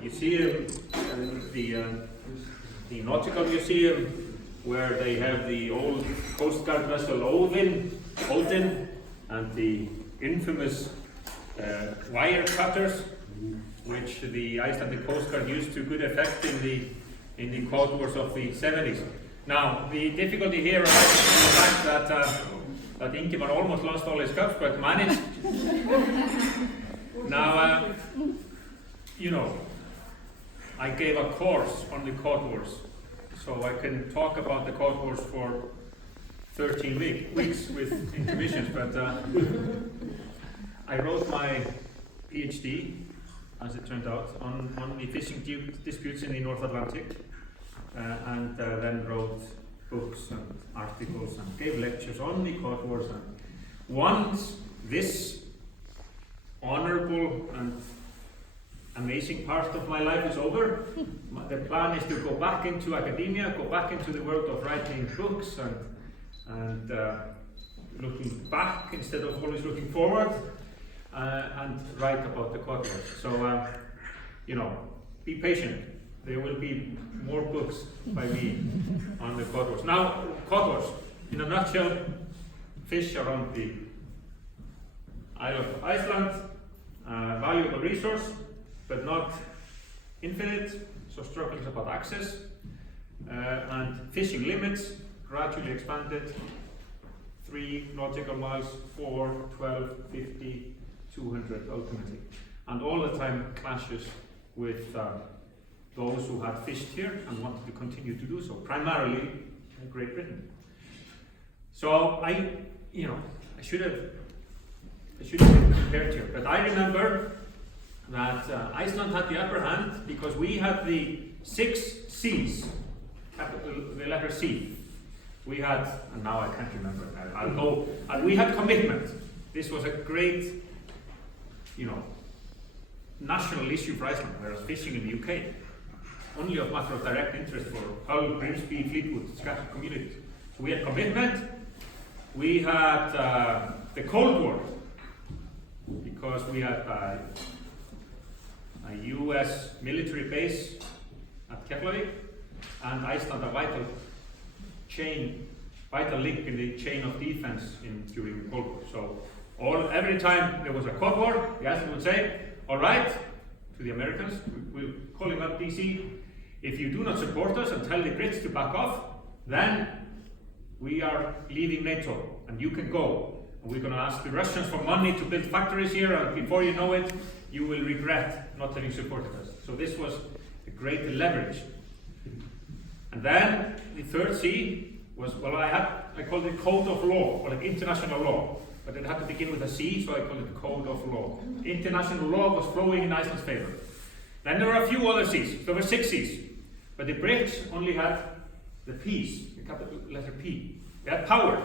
museum, the Nautical Museum, where they have the old Coast Guard vessel Odin and the infamous wire cutters, which the Icelandic Coast Guard used to good effect in the CODWARS of the 70s. Now, the difficulty here arises from the fact that Ingimar almost lost all his cups, but managed. Now, I gave a course on the CODWARS, so I can talk about the CODWARS for 13 weeks with intermissions, but I wrote my PhD, as it turned out, on the fishing disputes in the North Atlantic, and then wrote books and articles and gave lectures on the CODWARS. And once this honorable and amazing part of my life is over, the plan is to go back into academia, go back into the world of writing books and looking back instead of always looking forward, and write about the CODWARS. So, be patient. There will be more books by me on the CODWARS. Now, CODWARS, in a nutshell, fish around the island of Iceland, valuable resource, but not infinite, so struggles about access, and fishing limits gradually expanded, 3 nautical miles, 4, 12, 50, 200 ultimately, and all the time clashes with those who had fished here and wanted to continue to do so, primarily Great Britain. So I should have been prepared here, but I remember that Iceland had the upper hand because we had the 6 C's, the letter C. We had, and now I can't remember, I'll go, and we had commitment. This was a great, national issue for Iceland, whereas fishing in the UK, only of matter of direct interest for Hull, Grimsby, Fleetwood, scattered communities. So we had commitment. We had the Cold War, because we had a US military base at Keflavik, and Iceland a vital link in the chain of defense during the Cold War. So every time there was a Cold War, the Iceland would say, all right, to the Americans, we're calling up DC, if you do not support us and tell the Brits to back off, then we are leaving NATO and you can go. And we're going to ask the Russians for money to build factories here, and before you know it, you will regret not having supported us. So this was a great leverage. And then the third C was, I called it code of law, or like international law. But it had to begin with a C, so I called it code of law. International law was flowing in Iceland's favor. Then there were a few other C's. There were 6 C's. But the Brits only had the P's, the capital letter P. They had power,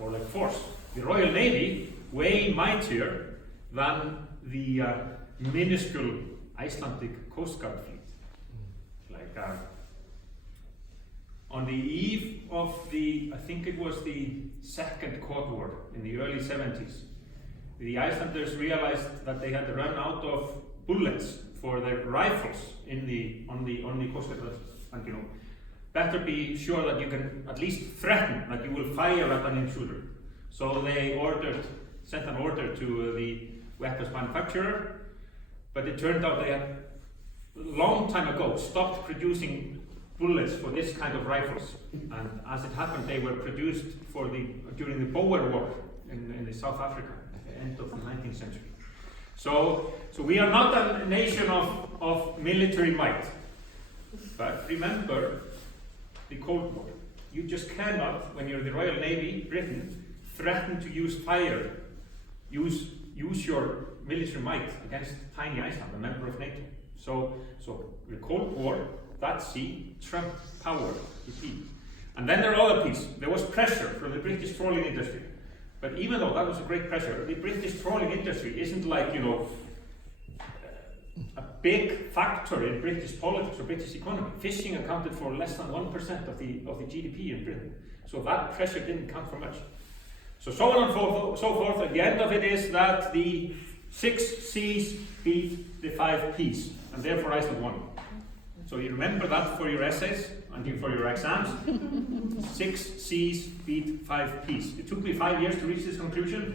or like force. The Royal Navy, way mightier than the minuscule Icelandic Coast Guard fleet. On the eve of I think it was the second Cold War in the early 70s, the Icelanders realized that they had run out of bullets for their rifles on the Coast Guard, and better be sure that you can at least threaten that you will fire at an intruder. So they sent an order to the weapons manufacturer, but it turned out they had a long time ago stopped producing bullets for this kind of rifles, and as it happened, they were produced during the Boer War in South Africa at the end of the 19th century. So we are not a nation of military might, but remember the Cold War. You just cannot, when you're the Royal Navy, Britain, threaten to use fire, use your military might against tiny Iceland, a member of NATO. So the Cold War, that C, trumped power, the P. And then there are other P's. There was pressure from the British trawling industry. But even though that was a great pressure, the British trawling industry isn't like, a big factor in British politics or British economy. Fishing accounted for less than 1% of the GDP in Britain. So that pressure didn't count for much. So on and so forth. At the end of it is that the 6 C's beat the 5 P's, and therefore I still won. So you remember that for your essays and for your exams. 6 C's beat 5 P's. It took me 5 years to reach this conclusion.